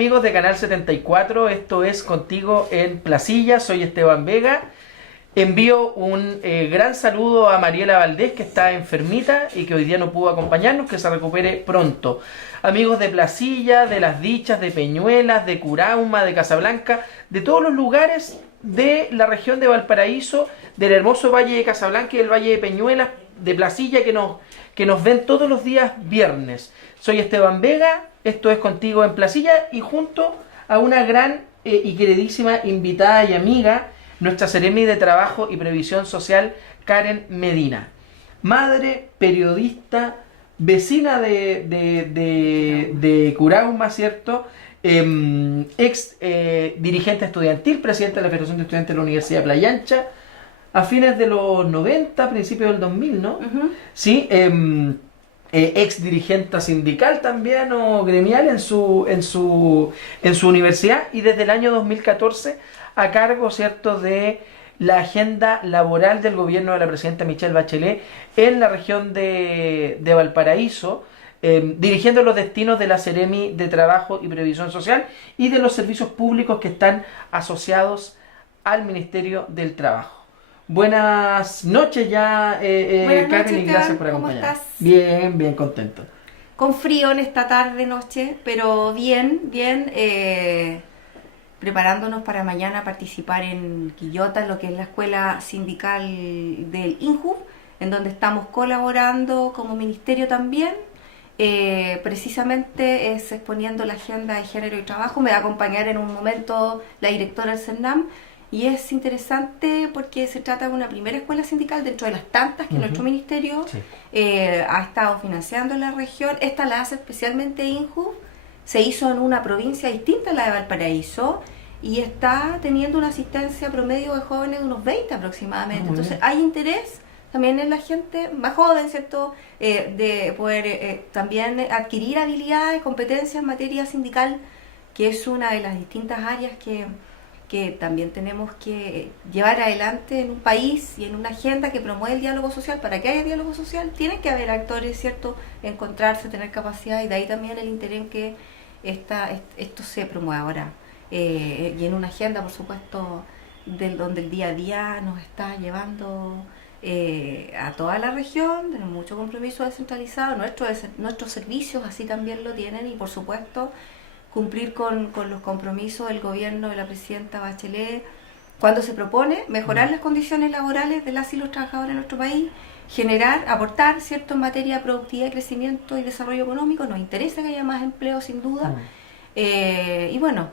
amigos de Canal 74, esto es Contigo en Placilla, soy Esteban Vega. Envío un gran saludo a Mariela Valdés, que está enfermita y que hoy día no pudo acompañarnos, que se recupere pronto. Amigos de Placilla, de Las Dichas, de Peñuelas, de Curauma, de Casablanca, de todos los lugares de la región de Valparaíso, del hermoso Valle de Casablanca y del Valle de Peñuelas, de Placilla, que nos ven todos los días viernes. Soy Esteban Vega, esto es Contigo en Placilla, y junto a una gran y queridísima invitada y amiga, nuestra Seremi de Trabajo y Previsión Social, Karen Medina. Madre, periodista, vecina de Curauma, ¿cierto? Ex dirigente estudiantil, presidenta de la Federación de Estudiantes de la Universidad de Playa Ancha, a fines de los 90, principios del 2000, ¿no? Sí, ex dirigente sindical también o gremial en su universidad, y desde el año 2014 a cargo, ¿cierto?, de la agenda laboral del gobierno de la presidenta Michelle Bachelet en la región de Valparaíso, dirigiendo los destinos de la Seremi de Trabajo y Previsión Social y de los servicios públicos que están asociados al Ministerio del Trabajo. Buenas noches ya, Karen, y gracias por acompañarnos. ¿Cómo estás? Bien, bien contento. Con frío en esta tarde, noche, pero bien, preparándonos para mañana participar en Quillota, lo que es la escuela sindical del INJU, en donde estamos colaborando como ministerio también. Precisamente es exponiendo la agenda de género y trabajo. Me va a acompañar en un momento la directora del CERNAM. Y es interesante porque se trata de una primera escuela sindical dentro de las tantas que nuestro ministerio ha estado financiando en la región. Esta la hace especialmente INJU, se hizo en una provincia distinta a la de Valparaíso y está teniendo una asistencia promedio de jóvenes de unos 20 aproximadamente. Entonces hay interés también en la gente más joven, ¿cierto? De poder también adquirir habilidades, competencias en materia sindical, que es una de las distintas áreas que también tenemos que llevar adelante en un país y en una agenda que promueve el diálogo social. Para que haya diálogo social tienen que haber actores, ¿cierto? Encontrarse, tener capacidad, y de ahí también el interés en que esto se promueva ahora. Y en una agenda, por supuesto, donde el día a día nos está llevando a toda la región. Tenemos mucho compromiso descentralizado, nuestros servicios así también lo tienen, y por supuesto cumplir con los compromisos del gobierno de la presidenta Bachelet cuando se propone mejorar las condiciones laborales de las y los trabajadores de nuestro país, aportar, ¿cierto?, en materia de productividad, crecimiento y desarrollo económico. Nos interesa que haya más empleo, sin duda. Y bueno,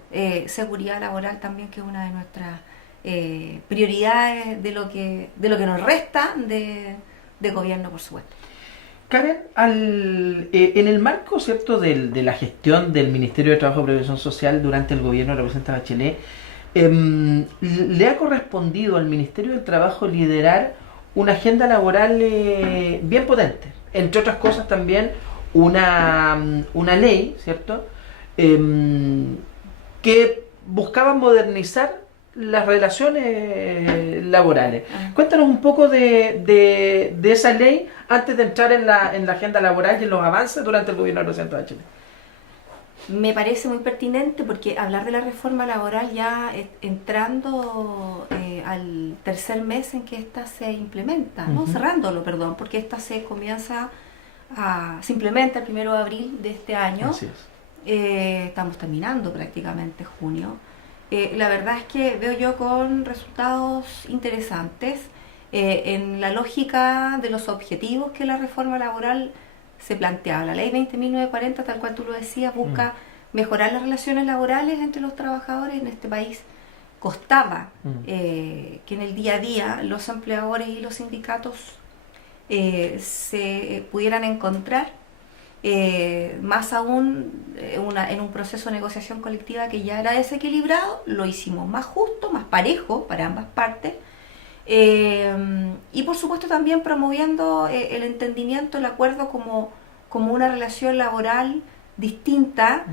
seguridad laboral también, que es una de nuestras prioridades de lo que nos resta de gobierno, por supuesto. Karen, en el marco, ¿cierto?, de la gestión del Ministerio de Trabajo y Previsión Social durante el gobierno de la presidenta Bachelet, le ha correspondido al Ministerio del Trabajo liderar una agenda laboral bien potente. Entre otras cosas también una ley, ¿cierto?, que buscaba modernizar las relaciones laborales. Cuéntanos un poco de esa ley antes de entrar en la agenda laboral y en los avances durante el gobierno del presidente Bachelet. Me parece muy pertinente porque hablar de la reforma laboral ya entrando al tercer mes en que esta se implementa, ¿no? Cerrándolo, perdón, porque esta se implementa el 1 de abril de este año. Así es. Estamos terminando prácticamente junio. La verdad es que veo yo con resultados interesantes en la lógica de los objetivos que la reforma laboral se planteaba. La ley 20.940, tal cual tú lo decías, busca mejorar las relaciones laborales entre los trabajadores en este país. Costaba que en el día a día los empleadores y los sindicatos se pudieran encontrar, más aún en un proceso de negociación colectiva que ya era desequilibrado. Lo hicimos más justo, más parejo para ambas partes, y por supuesto también promoviendo el entendimiento, el acuerdo como una relación laboral distinta,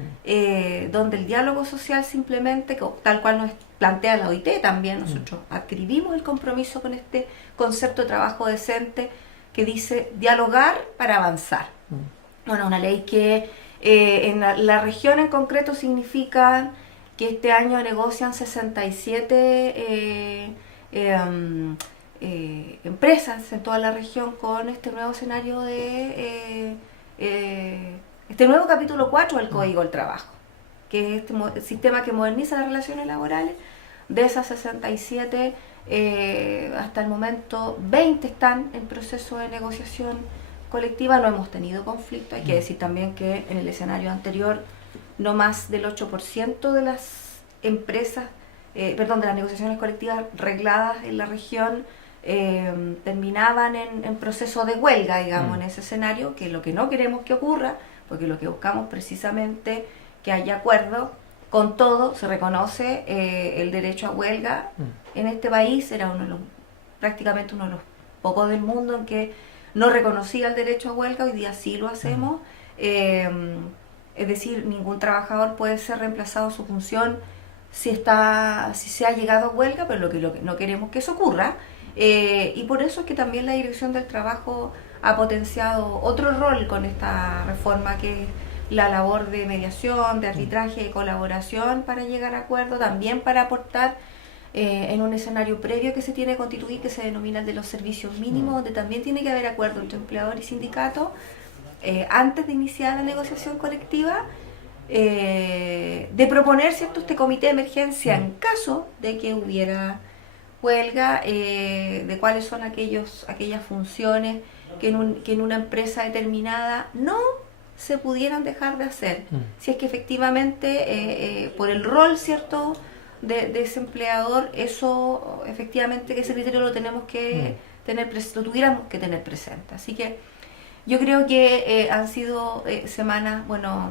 donde el diálogo social simplemente, tal cual nos plantea la OIT también, nosotros adquirimos el compromiso con este concepto de trabajo decente que dice dialogar para avanzar. Bueno, una ley que La región en concreto significa que este año negocian 67 empresas en toda la región con este nuevo escenario de este nuevo capítulo 4 del Código del Trabajo, que es este sistema que moderniza las relaciones laborales. De esas 67, hasta el momento 20 están en proceso de negociación colectiva. No hemos tenido conflicto. Hay que decir también que en el escenario anterior no más del 8% de las empresas, de las negociaciones colectivas regladas en la región terminaban en proceso de huelga, digamos, en ese escenario, que es lo que no queremos que ocurra, porque lo que buscamos precisamente que haya acuerdo. Con todo, se reconoce el derecho a huelga en este país. Era prácticamente uno de los pocos del mundo en que no reconocía el derecho a huelga. Hoy día sí lo hacemos. Es decir, ningún trabajador puede ser reemplazado en su función si se ha llegado a huelga, pero lo que no queremos que eso ocurra. Y por eso es que también la Dirección del Trabajo ha potenciado otro rol con esta reforma, que es la labor de mediación, de arbitraje, de colaboración para llegar a acuerdos, también para aportar en un escenario previo que se tiene que constituir, que se denomina el de los servicios mínimos, donde también tiene que haber acuerdo entre empleador y sindicato antes de iniciar la negociación colectiva, de proponer, ¿cierto?, este comité de emergencia en caso de que hubiera huelga, de cuáles son aquellas funciones que en una empresa determinada no se pudieran dejar de hacer, si es que efectivamente por el rol, ¿cierto?, de ese empleador, eso efectivamente, que ese criterio lo tenemos que lo tuviéramos que tener presente. Así que yo creo que han sido semanas, bueno,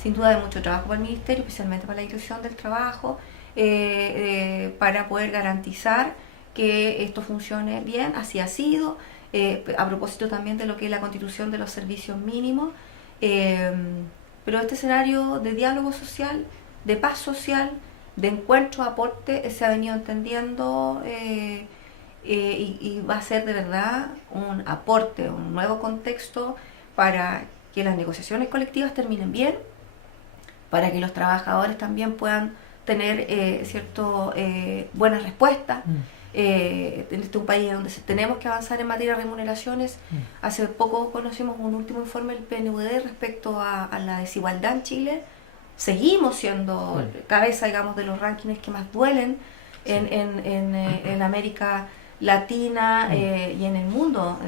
sin duda de mucho trabajo para el Ministerio, especialmente para la Dirección del Trabajo, para poder garantizar que esto funcione bien. Así ha sido, a propósito también de lo que es la constitución de los servicios mínimos. Pero este escenario de diálogo social, de paz social, de encuentro, aporte, se ha venido entendiendo y va a ser de verdad un aporte, un nuevo contexto para que las negociaciones colectivas terminen bien, para que los trabajadores también puedan tener buenas respuestas. Este es un país donde tenemos que avanzar en materia de remuneraciones. Hace poco conocimos un último informe del PNUD respecto a la desigualdad en Chile. Seguimos siendo cabeza, digamos, de los rankings que más duelen en América Latina y en el mundo.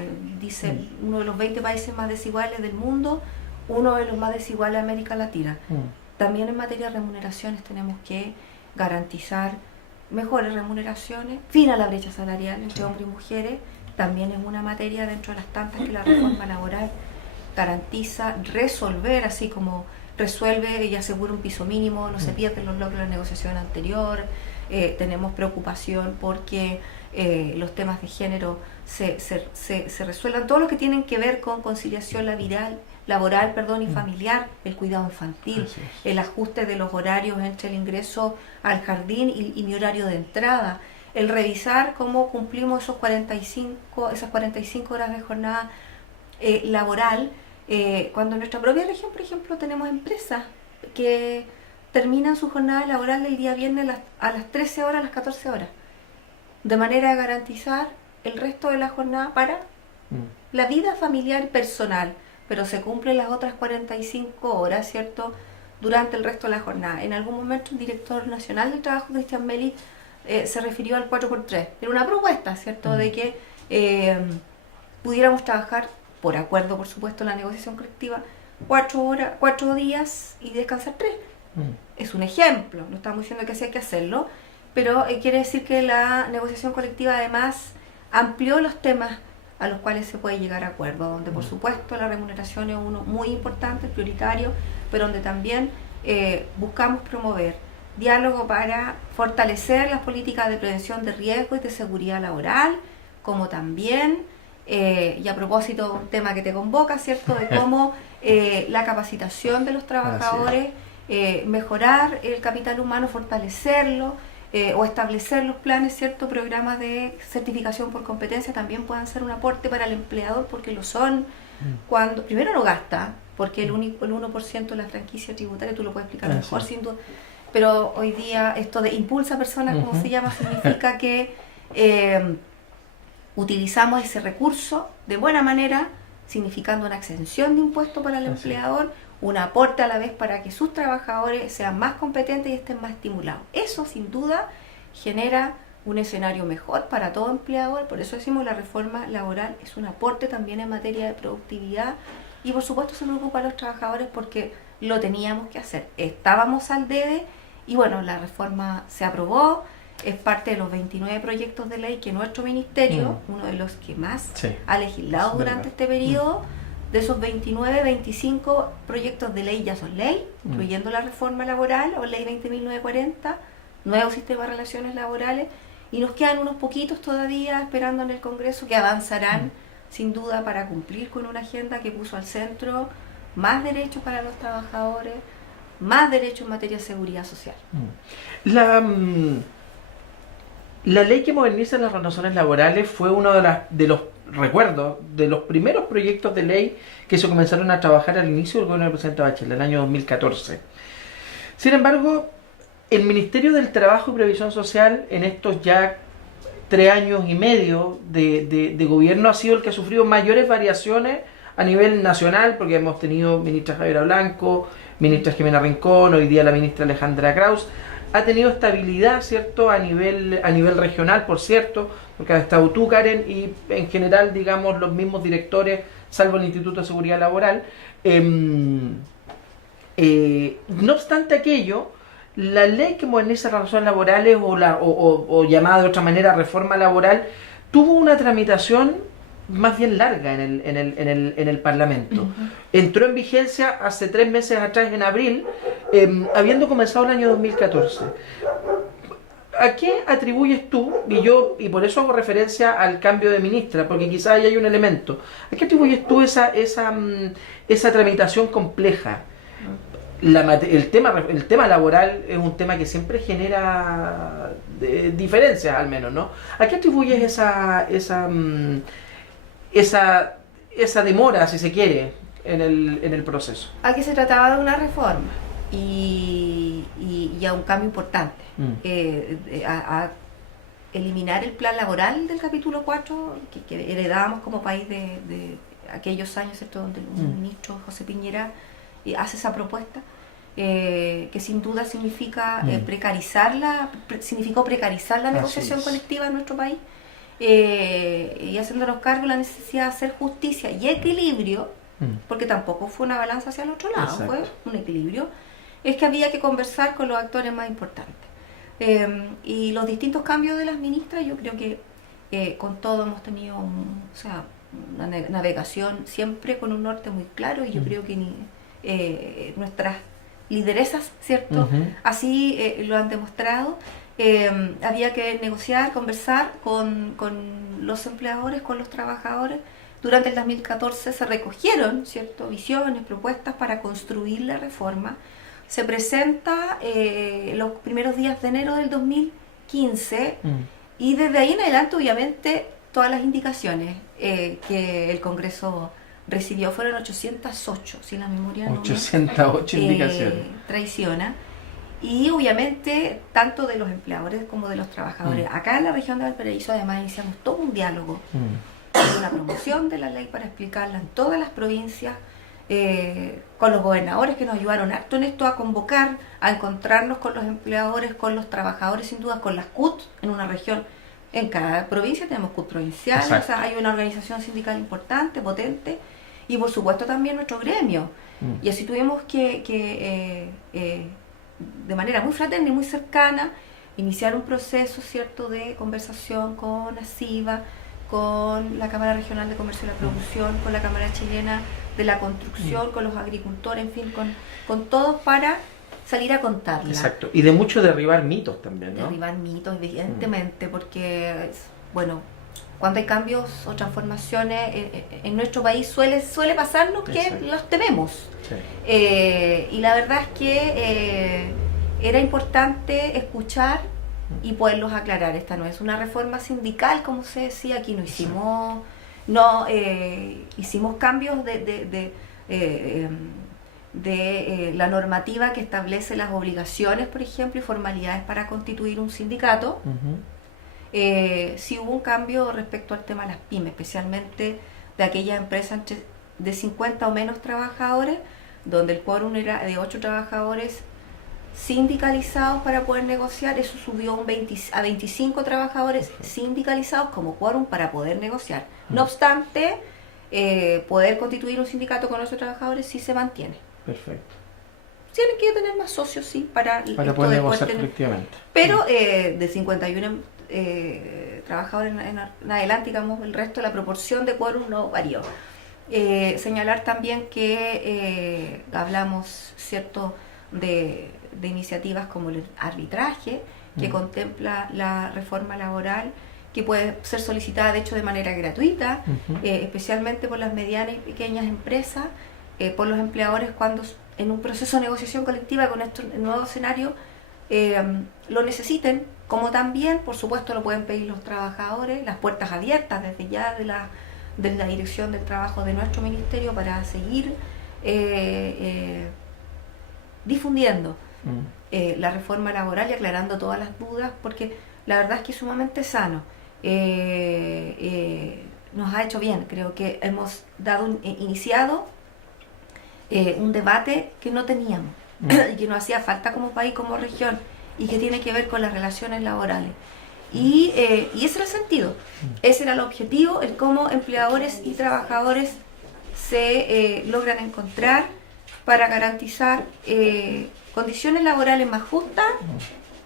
Dice uno de los 20 países más desiguales del mundo, uno de los más desiguales de América Latina. También en materia de remuneraciones tenemos que garantizar mejores remuneraciones, fin a la brecha salarial entre hombres y mujeres. También es una materia dentro de las tantas que la reforma laboral garantiza resolver, así como resuelve y asegura un piso mínimo, no se pierden los logros de la negociación anterior. Tenemos preocupación porque los temas de género se resuelvan, todos los que tienen que ver con conciliación laboral y familiar, el cuidado infantil, el ajuste de los horarios entre el ingreso al jardín y mi horario de entrada, el revisar cómo cumplimos esas 45 horas de jornada laboral, cuando en nuestra propia región, por ejemplo, tenemos empresas que terminan su jornada laboral el día viernes a las 13 horas, a las 14 horas, de manera a garantizar el resto de la jornada para la vida familiar y personal, pero se cumplen las otras 45 horas, ¿cierto?, durante el resto de la jornada. En algún momento el director nacional del trabajo, Cristian Meli, se refirió al 4x3. Era una propuesta, ¿cierto?, de que pudiéramos trabajar, por acuerdo, por supuesto, en la negociación colectiva, 4 días y descansar 3. Es un ejemplo, no estamos diciendo que así hay que hacerlo, pero quiere decir que la negociación colectiva además amplió los temas a los cuales se puede llegar a acuerdo, donde por supuesto la remuneración es uno muy importante, prioritario, pero donde también buscamos promover diálogo para fortalecer las políticas de prevención de riesgo y de seguridad laboral, como también, y a propósito, un tema que te convoca, ¿cierto?, de cómo la capacitación de los trabajadores, mejorar el capital humano, fortalecerlo, o establecer los planes, ¿cierto?, programas de certificación por competencia también puedan ser un aporte para el empleador, porque lo son. cuando primero no gasta, porque el 1% de la franquicia tributaria, tú lo puedes explicar mejor sin duda, pero hoy día esto de impulsa personas, como se llama, significa que utilizamos ese recurso de buena manera, significando una exención de impuestos para el empleador, un aporte a la vez para que sus trabajadores sean más competentes y estén más estimulados. Eso sin duda genera un escenario mejor para todo empleador, por eso decimos la reforma laboral es un aporte también en materia de productividad y por supuesto se preocupa a los trabajadores porque lo teníamos que hacer, estábamos al debe y bueno, la reforma se aprobó, es parte de los 29 proyectos de ley que nuestro ministerio, uno de los que más ha legislado durante este periodo, de esos 29, 25 proyectos de ley ya son ley, incluyendo la reforma laboral o ley 20.940, nuevo sistema de relaciones laborales, y nos quedan unos poquitos todavía esperando en el Congreso que avanzarán sin duda para cumplir con una agenda que puso al centro más derechos para los trabajadores, más derechos en materia de seguridad social. La ley que moderniza las relaciones laborales fue uno de los recuerdos de los primeros proyectos de ley que se comenzaron a trabajar al inicio del gobierno del presidente Bachelet, el año 2014. Sin embargo, el Ministerio del Trabajo y Previsión Social en estos ya 3 años y medio de gobierno ha sido el que ha sufrido mayores variaciones a nivel nacional, porque hemos tenido ministra Javiera Blanco, ministra Jimena Rincón, hoy día la ministra Alejandra Kraus. Ha tenido estabilidad, ¿cierto?, a nivel regional, por cierto, porque ha estado tú, Karen, y en general, digamos, los mismos directores, salvo el Instituto de Seguridad Laboral. No obstante aquello, la ley que moderniza las relaciones laborales o llamada de otra manera reforma laboral tuvo una tramitación más bien larga en el Parlamento. Entró en vigencia hace 3 meses atrás, en abril, habiendo comenzado el año 2014. ¿A qué atribuyes tú, y por eso hago referencia al cambio de ministra, porque quizás ahí hay un elemento, ¿a qué atribuyes tú esa tramitación compleja? El tema laboral es un tema que siempre genera diferencias, al menos, ¿no? ¿A qué atribuyes esa demora, si se quiere, en el proceso? A que se trataba de una reforma y a un cambio importante, a eliminar el plan laboral del capítulo 4 que heredábamos como país de aquellos años, ¿cierto?, donde el ministro José Piñera hace esa propuesta, que sin duda significó precarizar la negociación colectiva en nuestro país, y haciéndonos cargo de la necesidad de hacer justicia y equilibrio, porque tampoco fue una balanza hacia el otro lado, fue un equilibrio, es que había que conversar con los actores más importantes. Y los distintos cambios de las ministras, yo creo que con todo hemos tenido una navegación siempre con un norte muy claro, y yo creo que nuestras lideresas, ¿cierto?, así lo han demostrado. Había que negociar, conversar con los empleadores, con los trabajadores. Durante el 2014 se recogieron, ¿cierto?, visiones, propuestas para construir la reforma. Se presenta los primeros días de enero del 2015 y desde ahí en adelante, obviamente, todas las indicaciones que el Congreso recibió fueron 808, si la memoria no 808 indicaciones. Traiciona. Y obviamente, tanto de los empleadores como de los trabajadores. Acá en la región de Valparaíso, además, iniciamos todo un diálogo, una promoción de la ley para explicarla en todas las provincias, con los gobernadores que nos ayudaron harto en esto, a convocar, a encontrarnos con los empleadores, con los trabajadores, sin duda, con las CUT en una región. En cada provincia tenemos CUT provinciales, o sea, hay una organización sindical importante, potente, y por supuesto también nuestro gremio. Y así tuvimos que de manera muy fraterna y muy cercana, iniciar un proceso, ¿cierto?, de conversación con ASIVA, con la Cámara Regional de Comercio y la Producción, con la Cámara Chilena de la Construcción, con los agricultores, en fin, con todos para salir a contarla. Exacto, y de mucho derribar mitos también, ¿no? Derribar mitos, evidentemente, porque, bueno, cuando hay cambios o transformaciones en nuestro país suele pasarnos que los tememos. Sí. Y la verdad es que era importante escuchar y poderlos aclarar. Esta no es una reforma sindical, como se decía, aquí no hicimos No hicimos cambios la normativa que establece las obligaciones, por ejemplo, y formalidades para constituir un sindicato. Sí hubo un cambio respecto al tema de las pymes, especialmente de aquellas empresas de 50 o menos trabajadores, donde el quórum era de 8 trabajadores sindicalizados para poder negociar. Eso subió a 25 trabajadores sindicalizados como quórum para poder negociar. No obstante, poder constituir un sindicato con 8 trabajadores sí se mantiene. Perfecto. Tienen que tener más socios, sí, para poder negociar colectivamente. Pero de 51 trabajadores en adelante, digamos, el resto, la proporción de quórum no varió. Señalar también que hablamos, ¿cierto?, de iniciativas como el arbitraje, que contempla la reforma laboral, que puede ser solicitada de hecho de manera gratuita, especialmente por las medianas y pequeñas empresas, por los empleadores cuando en un proceso de negociación colectiva con este nuevo escenario lo necesiten, como también por supuesto lo pueden pedir los trabajadores, las puertas abiertas desde ya de la dirección del trabajo de nuestro ministerio para seguir difundiendo la reforma laboral y aclarando todas las dudas, porque la verdad es que es sumamente sano. Nos ha hecho bien, creo que hemos iniciado un debate que no teníamos y que nos hacía falta como país, como región, y que tiene que ver con las relaciones laborales. Y ese era el sentido, ese era el objetivo, el cómo empleadores y trabajadores se logran encontrar para garantizar condiciones laborales más justas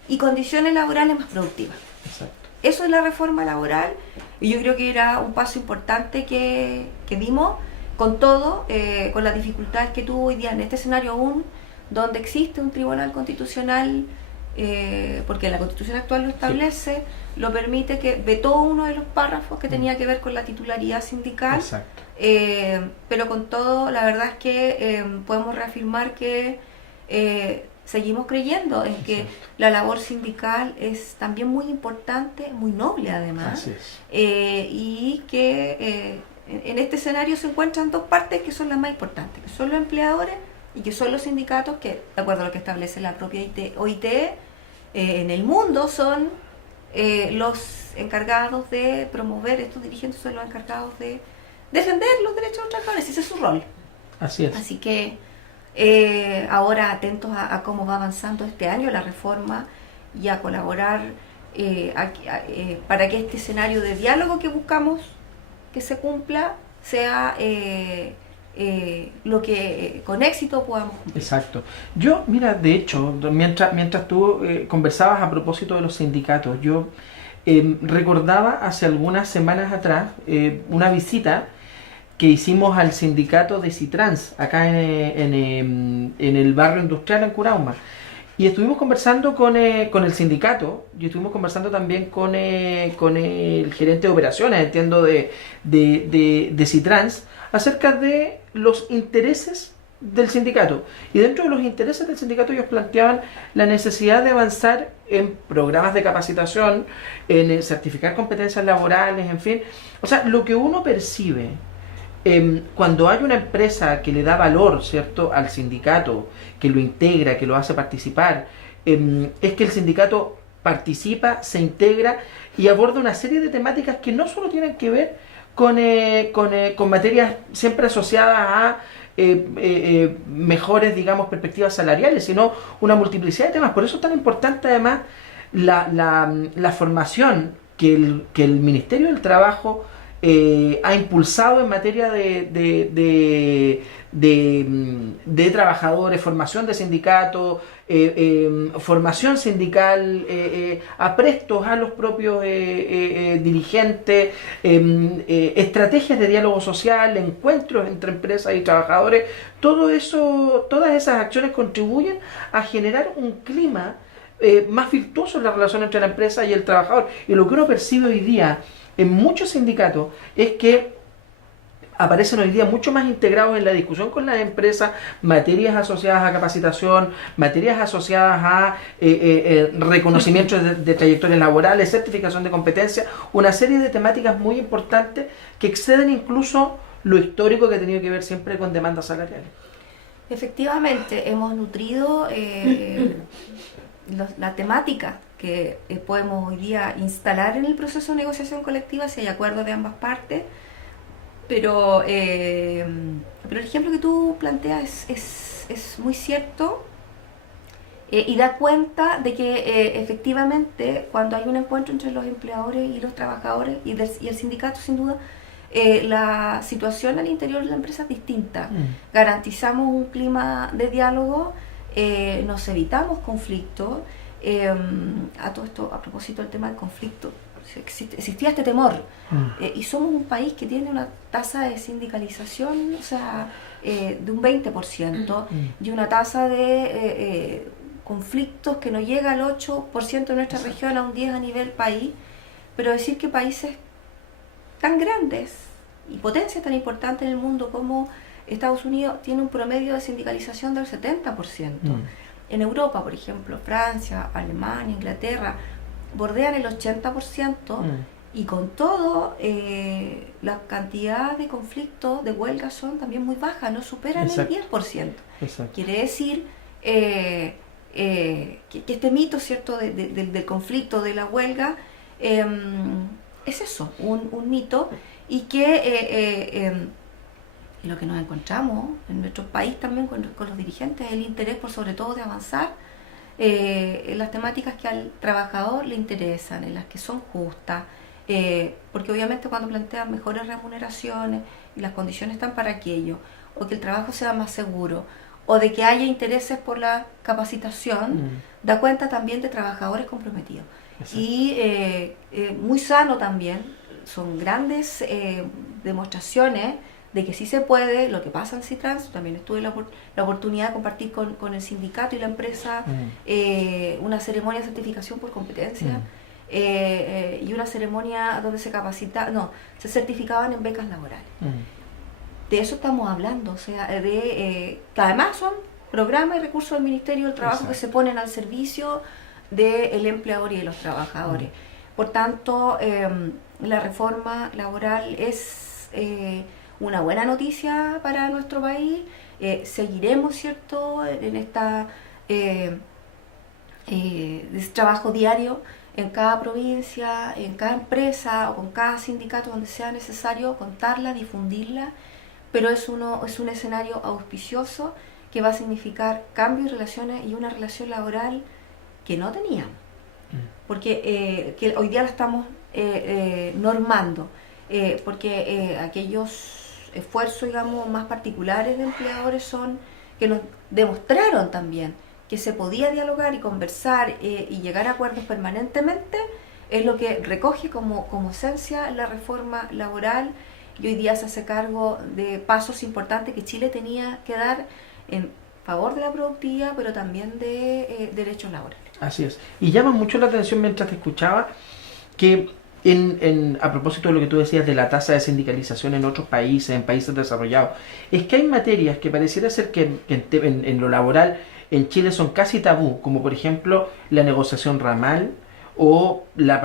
y condiciones laborales más productivas. Exacto. Eso es la reforma laboral, y yo creo que era un paso importante que dimos, con todo, con las dificultades que tuvo hoy día en este escenario aún, donde existe un tribunal constitucional, porque la Constitución actual lo establece, lo permite, que vetó uno de los párrafos que tenía que ver con la titularidad sindical. Exacto. Pero con todo, la verdad es que podemos reafirmar que seguimos creyendo en que la labor sindical es también muy importante, muy noble además. Así es. Y que en este escenario se encuentran dos partes que son las más importantes, que son los empleadores y que son los sindicatos, que de acuerdo a lo que establece la propia OIT, en el mundo son los encargados de promover, estos dirigentes son los encargados de defender los derechos de los trabajadores, ese es su rol. Así es. Así que ahora atentos a cómo va avanzando este año la reforma y a colaborar para que este escenario de diálogo que buscamos que se cumpla sea lo que con éxito podamos cumplir. Exacto. Yo, mira, de hecho, mientras tú conversabas a propósito de los sindicatos, yo recordaba hace algunas semanas atrás una visita que hicimos al sindicato de Citrans, acá en el barrio industrial en Curauma. Y estuvimos conversando con el sindicato, y estuvimos conversando también con el gerente de operaciones, entiendo, de Citrans, acerca de los intereses del sindicato. Y dentro de los intereses del sindicato ellos planteaban la necesidad de avanzar en programas de capacitación, en certificar competencias laborales, en fin. O sea, lo que uno percibe cuando hay una empresa que le da valor, ¿cierto?, al sindicato, que lo integra, que lo hace participar, es que el sindicato participa, se integra y aborda una serie de temáticas que no solo tienen que ver con materias siempre asociadas a mejores, digamos, perspectivas salariales, sino una multiplicidad de temas. Por eso es tan importante además la formación que el Ministerio del Trabajo ha impulsado en materia de trabajadores, formación de sindicatos, formación sindical, aprestos a los propios dirigentes, estrategias de diálogo social, encuentros entre empresas y trabajadores. Todo eso, todas esas acciones contribuyen a generar un clima más virtuoso en la relación entre la empresa y el trabajador. Y lo que uno percibe hoy día en muchos sindicatos es que aparecen hoy día mucho más integrados en la discusión con las empresas, materias asociadas a capacitación, materias asociadas a reconocimiento de trayectorias laborales, certificación de competencias, una serie de temáticas muy importantes que exceden incluso lo histórico que ha tenido que ver siempre con demandas salariales. Efectivamente, hemos nutrido la temática que podemos hoy día instalar en el proceso de negociación colectiva si hay acuerdos de ambas partes. Pero el ejemplo que tú planteas es muy cierto y da cuenta de que efectivamente cuando hay un encuentro entre los empleadores y los trabajadores y el sindicato, sin duda, la situación al interior de la empresa es distinta. Garantizamos un clima de diálogo, nos evitamos conflictos. A todo esto, a propósito del tema del conflicto, existía este temor y somos un país que tiene una tasa de sindicalización, o sea, de un 20% y una tasa de conflictos que no llega al 8% de nuestra región, a un 10% a nivel país, pero decir que países tan grandes y potencias tan importantes en el mundo como Estados Unidos tiene un promedio de sindicalización del 70%. En Europa, por ejemplo, Francia, Alemania, Inglaterra, bordean el 80% y con todo la cantidad de conflictos, de huelgas son también muy bajas, no superan el 10%. Exacto. Quiere decir que este mito, ¿cierto?, del conflicto, de la huelga, es eso, un mito, y que lo que nos encontramos en nuestro país también con los dirigentes es el interés por sobre todo de avanzar en las temáticas que al trabajador le interesan, en las que son justas, porque obviamente cuando plantean mejores remuneraciones y las condiciones están para aquello, o que el trabajo sea más seguro, o de que haya intereses por la capacitación, da cuenta también de trabajadores comprometidos. Exacto. Y muy sano también, son grandes demostraciones de que sí se puede. Lo que pasa en CITRANS, también tuve la oportunidad de compartir con el sindicato y la empresa una ceremonia de certificación por competencia y una ceremonia donde se certificaban en becas laborales. De eso estamos hablando, o sea, que además son programas y recursos del Ministerio del Trabajo. Exacto. Que se ponen al servicio del empleador y de los trabajadores. Por tanto, la reforma laboral es una buena noticia para nuestro país. Seguiremos, ¿cierto?, en esta trabajo diario en cada provincia, en cada empresa o con cada sindicato donde sea necesario contarla, difundirla, pero es un escenario auspicioso que va a significar cambios y relaciones y una relación laboral que no teníamos, porque que hoy día la estamos normando, porque aquellos esfuerzos, digamos, más particulares de empleadores son que nos demostraron también que se podía dialogar y conversar y llegar a acuerdos permanentemente, es lo que recoge como esencia la reforma laboral, y hoy día se hace cargo de pasos importantes que Chile tenía que dar en favor de la productividad, pero también de derechos laborales. Así es. Y llama mucho la atención mientras te escuchaba que a propósito de lo que tú decías de la tasa de sindicalización en otros países, en países desarrollados, es que hay materias que pareciera ser que en lo laboral en Chile son casi tabú, como por ejemplo la negociación ramal o la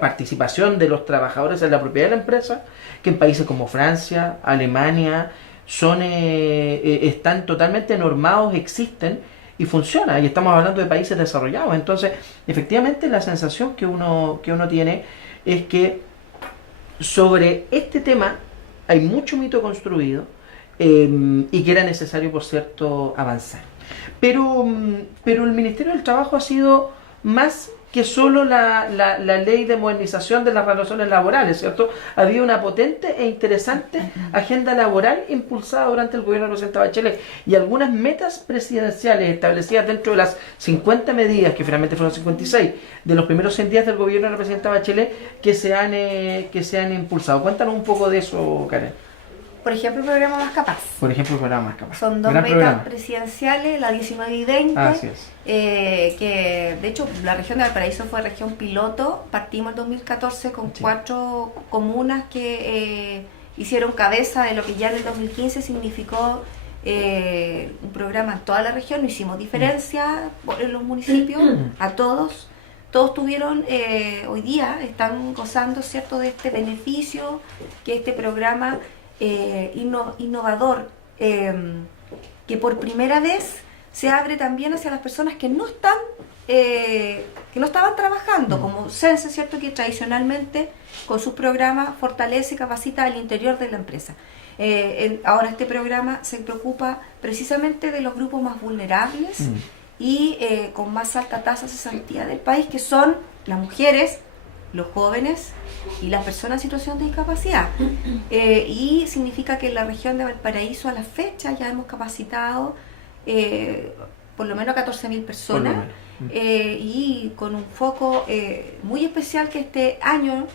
participación de los trabajadores en la propiedad de la empresa, que en países como Francia, Alemania, están totalmente normados, existen y funciona, y estamos hablando de países desarrollados. Entonces, efectivamente, la sensación que uno tiene es que sobre este tema hay mucho mito construido y que era necesario, por cierto, avanzar. Pero el Ministerio del Trabajo ha sido más que solo la ley de modernización de las relaciones laborales, ¿cierto? Había una potente e interesante agenda laboral impulsada durante el gobierno de la presidenta Bachelet y algunas metas presidenciales establecidas dentro de las 50 medidas, que finalmente fueron 56, de los primeros 100 días del gobierno de la presidenta Bachelet que se han impulsado. Cuéntanos un poco de eso, Karen. Por ejemplo, el programa Más Capaz. Son dos metas presidenciales, la 19 y 20. Así es. Que de hecho la región de Valparaíso fue región piloto. Partimos en 2014 con 4 comunas que hicieron cabeza de lo que ya en el 2015 significó un programa en toda la región. No hicimos diferencia en los municipios, a todos tuvieron, hoy día están gozando, ¿cierto?, de este beneficio que este programa innovador, que por primera vez se abre también hacia las personas que no estaban trabajando, como Sense, ¿cierto?, que tradicionalmente con sus programas fortalece y capacita al interior de la empresa. Ahora este programa se preocupa precisamente de los grupos más vulnerables y con más alta tasa de cesantía del país, que son las mujeres, los jóvenes y las personas en situación de discapacidad. Y significa que en la región de Valparaíso a la fecha ya hemos capacitado por lo menos 14.000 personas, y con un foco muy especial que este año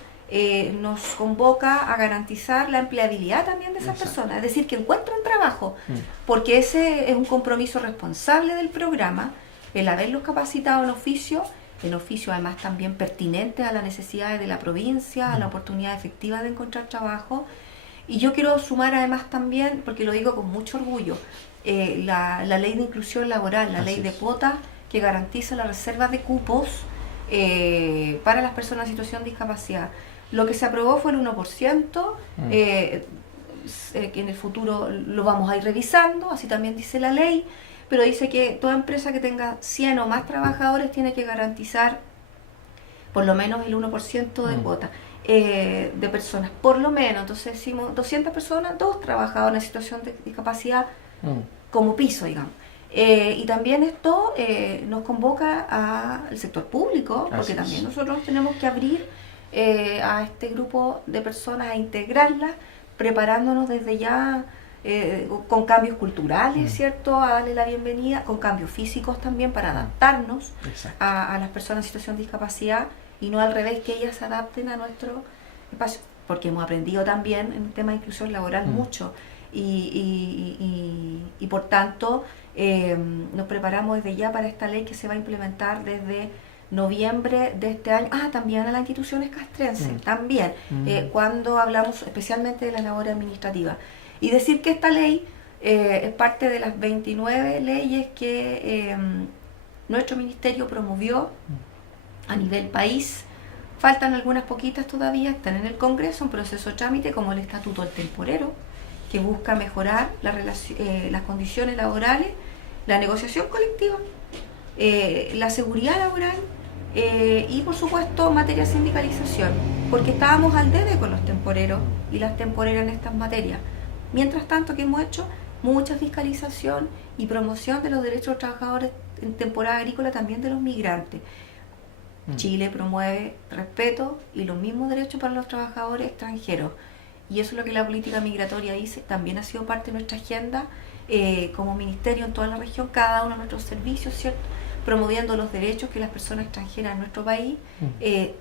nos convoca a garantizar la empleabilidad también de esas personas, es decir, que encuentren trabajo, porque ese es un compromiso responsable del programa, el haberlos capacitado en oficio además también pertinente a las necesidades de la provincia, a la oportunidad efectiva de encontrar trabajo. Y yo quiero sumar además también, porque lo digo con mucho orgullo, la ley de inclusión laboral, la ley de cuotas que garantiza la reserva de cupos para las personas en situación de discapacidad. Lo que se aprobó fue el 1%, que en el futuro lo vamos a ir revisando, así también dice la ley, pero dice que toda empresa que tenga 100 o más trabajadores tiene que garantizar por lo menos el 1% de cuota de personas, por lo menos. Entonces decimos 200 personas, 2 trabajadores en situación de discapacidad como piso, digamos. Y también esto nos convoca al sector público, porque también nosotros tenemos que abrir a este grupo de personas, a integrarlas, preparándonos desde ya con cambios culturales, ¿cierto?, a darle la bienvenida, con cambios físicos también para adaptarnos a las personas en situación de discapacidad, y no al revés, que ellas se adapten a nuestro espacio, porque hemos aprendido también en el tema de inclusión laboral mucho, y por tanto nos preparamos desde ya para esta ley que se va a implementar desde noviembre de este año. También a las instituciones castrenses, también, cuando hablamos especialmente de la labor administrativa. Y decir que esta ley es parte de las 29 leyes que nuestro ministerio promovió a nivel país. Faltan algunas poquitas todavía, están en el Congreso, un proceso de trámite, como el Estatuto del Temporero, que busca mejorar las condiciones laborales, la negociación colectiva, la seguridad laboral y por supuesto materia de sindicalización, porque estábamos al debe con los temporeros y las temporeras en estas materias. Mientras tanto, que hemos hecho mucha fiscalización y promoción de los derechos de los trabajadores en temporada agrícola, también de los migrantes. Chile promueve respeto y los mismos derechos para los trabajadores extranjeros, y eso es lo que la política migratoria dice, también ha sido parte de nuestra agenda como ministerio en toda la región, cada uno de nuestros servicios, ¿cierto?, promoviendo los derechos que las personas extranjeras en nuestro país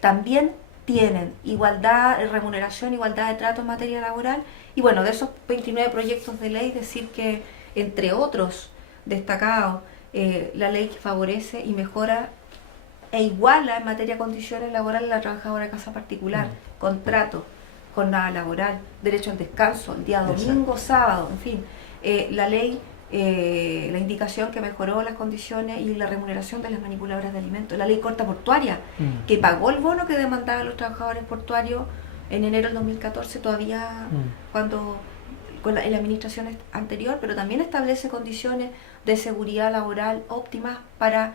también tienen, igualdad de remuneración, igualdad de trato en materia laboral. Y bueno, de esos 29 proyectos de ley, decir que, entre otros destacados, la ley que favorece y mejora e iguala en materia de condiciones laborales a la trabajadora de casa particular, contrato, jornada laboral, derecho al descanso, el día domingo, sábado, en fin, la ley, la indicación que mejoró las condiciones y la remuneración de las manipuladoras de alimentos, la ley corta portuaria, que pagó el bono que demandaban los trabajadores portuarios en enero del 2014, todavía en la administración anterior, pero también establece condiciones de seguridad laboral óptimas para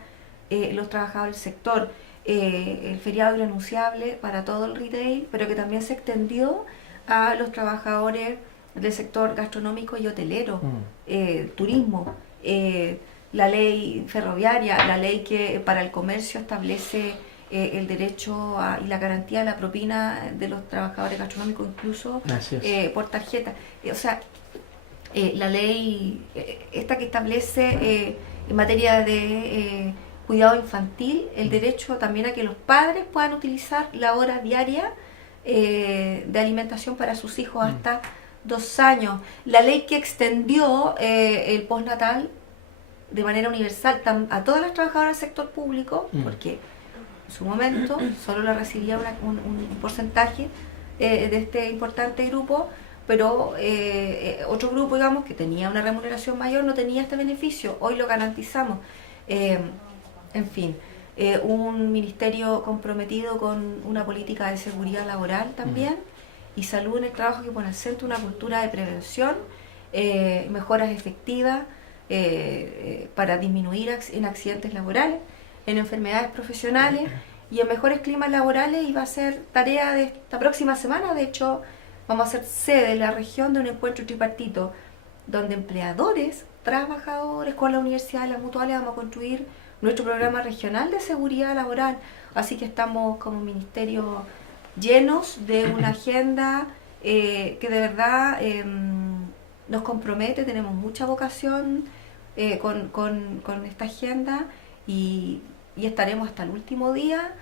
los trabajadores del sector, el feriado irrenunciable para todo el retail, pero que también se extendió a los trabajadores del sector gastronómico y hotelero, turismo, la ley ferroviaria, la ley que para el comercio establece el derecho y la garantía de la propina de los trabajadores gastronómicos, incluso por tarjeta. O sea, la ley esta que establece en materia de cuidado infantil, el derecho también a que los padres puedan utilizar la hora diaria de alimentación para sus hijos hasta 2 años. La ley que extendió el postnatal de manera universal a todas las trabajadoras del sector público, porque en su momento solo la recibía un porcentaje de este importante grupo, pero otro grupo, digamos, que tenía una remuneración mayor no tenía este beneficio. Hoy lo garantizamos. En fin, un ministerio comprometido con una política de seguridad laboral también y salud en el trabajo que pone al centro una cultura de prevención, mejoras efectivas para disminuir en accidentes laborales, en enfermedades profesionales y en mejores climas laborales, y va a ser tarea de esta próxima semana. De hecho, vamos a ser sede en la región de un encuentro tripartito donde empleadores, trabajadores con la universidad y las mutuales vamos a construir nuestro programa regional de seguridad laboral. Así que estamos como ministerio llenos de una agenda que de verdad nos compromete, tenemos mucha vocación con esta agenda y estaremos hasta el último día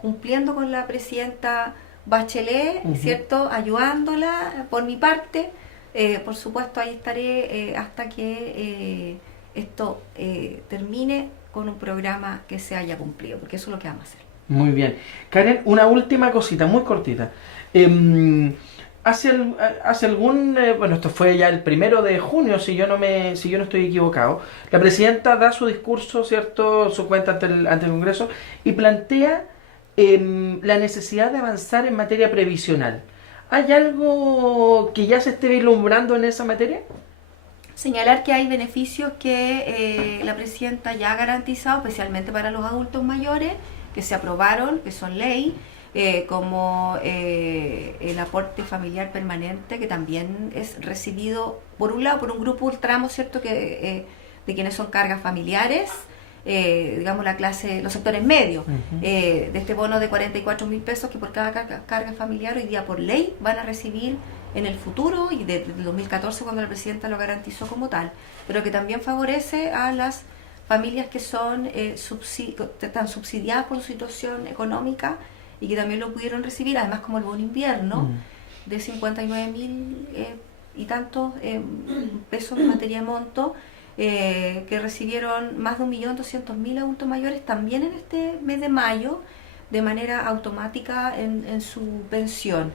cumpliendo con la presidenta Bachelet, ¿cierto? Ayudándola por mi parte. Por supuesto, ahí estaré hasta que esto termine con un programa que se haya cumplido, porque eso es lo que vamos a hacer. Muy bien. Karen, una última cosita, muy cortita. Hace algún, bueno, esto fue ya el 1 de junio, si yo no estoy equivocado, la presidenta da su discurso, ¿cierto?, su cuenta ante el Congreso, y plantea la necesidad de avanzar en materia previsional. ¿Hay algo que ya se esté vislumbrando en esa materia? Señalar que hay beneficios que la presidenta ya ha garantizado, especialmente para los adultos mayores, que se aprobaron, que son ley, como el aporte familiar permanente, que también es recibido, por un lado, por un grupo ultramo, ¿cierto?, de quienes son cargas familiares, digamos la clase, los sectores medios, de este bono de 44.000 pesos que por cada carga familiar hoy día por ley van a recibir en el futuro, y desde 2014 cuando la presidenta lo garantizó como tal, pero que también favorece a las familias que son están subsidiadas por su situación económica y que también lo pudieron recibir, además como el bono invierno de 59.000 y tantos pesos en materia de monto, que recibieron más de 1.200.000 adultos mayores también en este mes de mayo de manera automática en su pensión.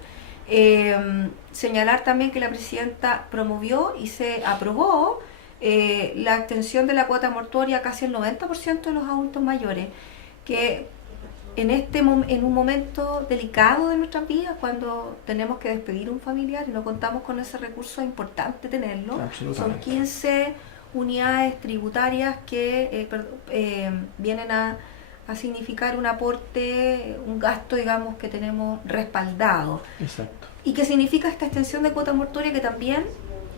Señalar también que la presidenta promovió y se aprobó la extensión de la cuota mortuoria a casi el 90% de los adultos mayores, que en un momento delicado de nuestras vidas, cuando tenemos que despedir a un familiar y no contamos con ese recurso, es importante tenerlo. Son 15 unidades tributarias que vienen a significar un aporte, un gasto, digamos, que tenemos respaldado. Exacto. Y que significa esta extensión de cuota mortuoria, que también,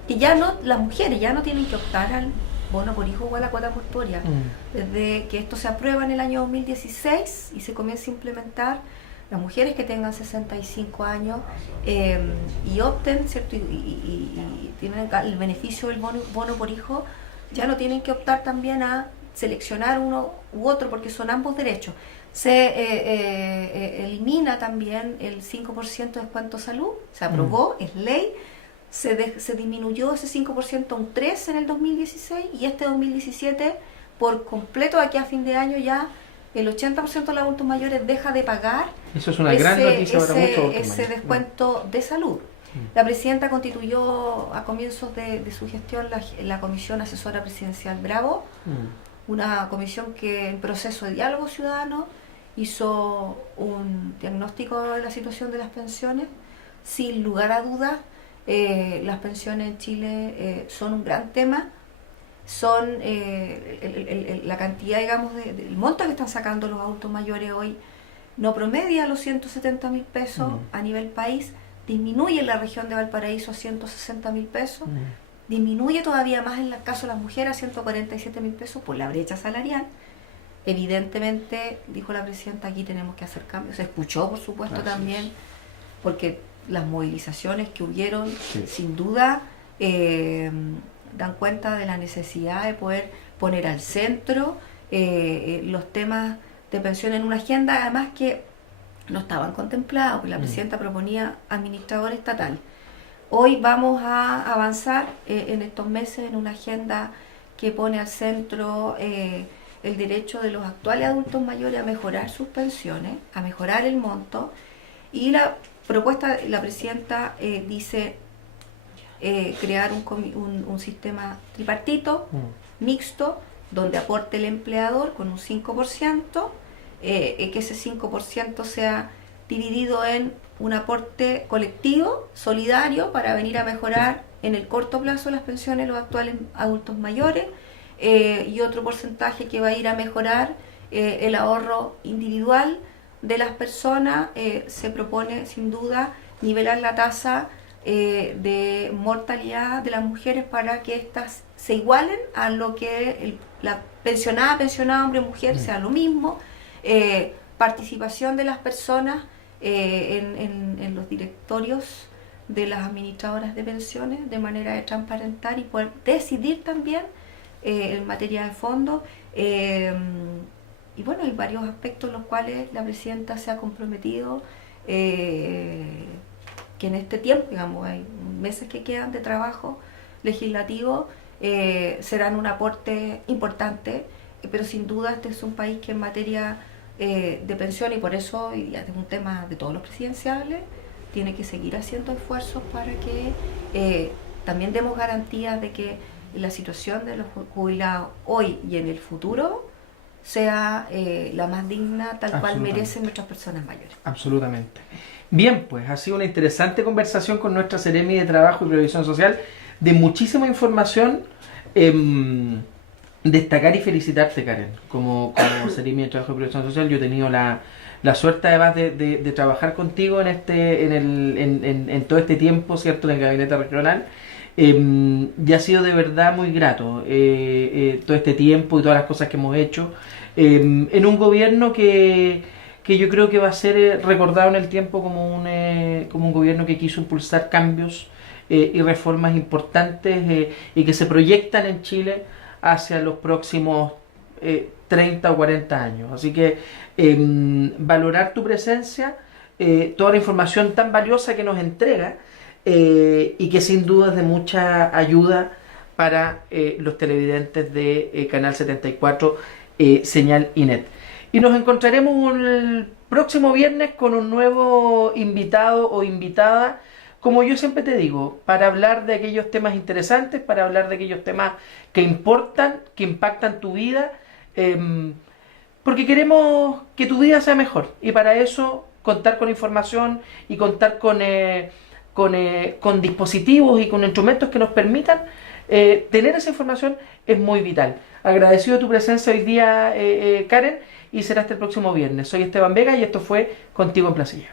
que ya no, las mujeres ya no tienen que optar al bono por hijo o a la cuota mortuoria. Desde que esto se aprueba en el año 2016 y se comienza a implementar, las mujeres que tengan 65 años y opten, ¿cierto?, y tienen el beneficio del bono por hijo, ya no tienen que optar también a seleccionar uno u otro, porque son ambos derechos. Se elimina también el 5% de descuento salud, se aprobó, es ley, se disminuyó ese 5% a un 3% en el 2016, y este 2017 por completo, de aquí a fin de año ya el 80% de los adultos mayores deja de pagar. Eso es una gran noticia para muchos adultos ese mayores. descuento de salud. La presidenta constituyó a comienzos de su gestión la Comisión Asesora Presidencial Bravo, una comisión que en proceso de diálogo ciudadano hizo un diagnóstico de la situación de las pensiones. Sin lugar a dudas, las pensiones en Chile son un gran tema, son la cantidad, digamos, del monto que están sacando los adultos mayores hoy no promedia los 170.000 pesos a nivel país, disminuye en la región de Valparaíso a 160.000 pesos, disminuye todavía más en el caso de las mujeres a 147.000 pesos por la brecha salarial. Evidentemente, dijo la presidenta, aquí tenemos que hacer cambios. Se escuchó, por supuesto, también, porque las movilizaciones que hubieron, sin duda, dan cuenta de la necesidad de poder poner al centro los temas de pensión en una agenda, además que no estaban contemplados, porque la presidenta proponía administrador estatal. Hoy vamos a avanzar en estos meses en una agenda que pone al centro el derecho de los actuales adultos mayores a mejorar sus pensiones, a mejorar el monto, y propuesta, la presidenta dice crear un sistema tripartito, mixto, donde aporte el empleador con un 5%, que ese 5% sea dividido en un aporte colectivo, solidario, para venir a mejorar en el corto plazo las pensiones de los actuales adultos mayores, y otro porcentaje que va a ir a mejorar el ahorro individual de las personas. Se propone sin duda nivelar la tasa de mortalidad de las mujeres para que éstas se igualen a lo que la pensionada, hombre o mujer, sea lo mismo. Participación de las personas en los directorios de las administradoras de pensiones, de manera de transparentar y poder decidir también en materia de fondos. Y bueno, hay varios aspectos en los cuales la presidenta se ha comprometido, que en este tiempo, digamos, hay meses que quedan de trabajo legislativo, serán un aporte importante, pero sin duda este es un país que en materia de pensión, y por eso hoy día es un tema de todos los presidenciables, tiene que seguir haciendo esfuerzos para que también demos garantías de que la situación de los jubilados hoy y en el futuro sea la más digna, tal cual merecen nuestras personas mayores. Absolutamente. Bien, pues ha sido una interesante conversación con nuestra Seremi de Trabajo y Previsión Social, de muchísima información. Destacar y felicitarte, Karen, como Seremi de Trabajo y Previsión Social. Yo he tenido la suerte además de trabajar contigo en todo este tiempo, ¿cierto?, en el gabinete regional. Y ha sido de verdad muy grato todo este tiempo y todas las cosas que hemos hecho en un gobierno que yo creo que va a ser recordado en el tiempo como un gobierno que quiso impulsar cambios y reformas importantes y que se proyectan en Chile hacia los próximos 30 o 40 años. Así que valorar tu presencia, toda la información tan valiosa que nos entrega, y que sin duda es de mucha ayuda para los televidentes de Canal 74, Señal Inet. Y nos encontraremos el próximo viernes con un nuevo invitado o invitada, como yo siempre te digo, para hablar de aquellos temas interesantes, para hablar de aquellos temas que importan, que impactan tu vida, porque queremos que tu vida sea mejor, y para eso contar con información y contar con dispositivos y con instrumentos que nos permitan tener esa información es muy vital. Agradecido de tu presencia hoy día, Karen, y será hasta el próximo viernes. Soy Esteban Vega y esto fue Contigo en Placilla.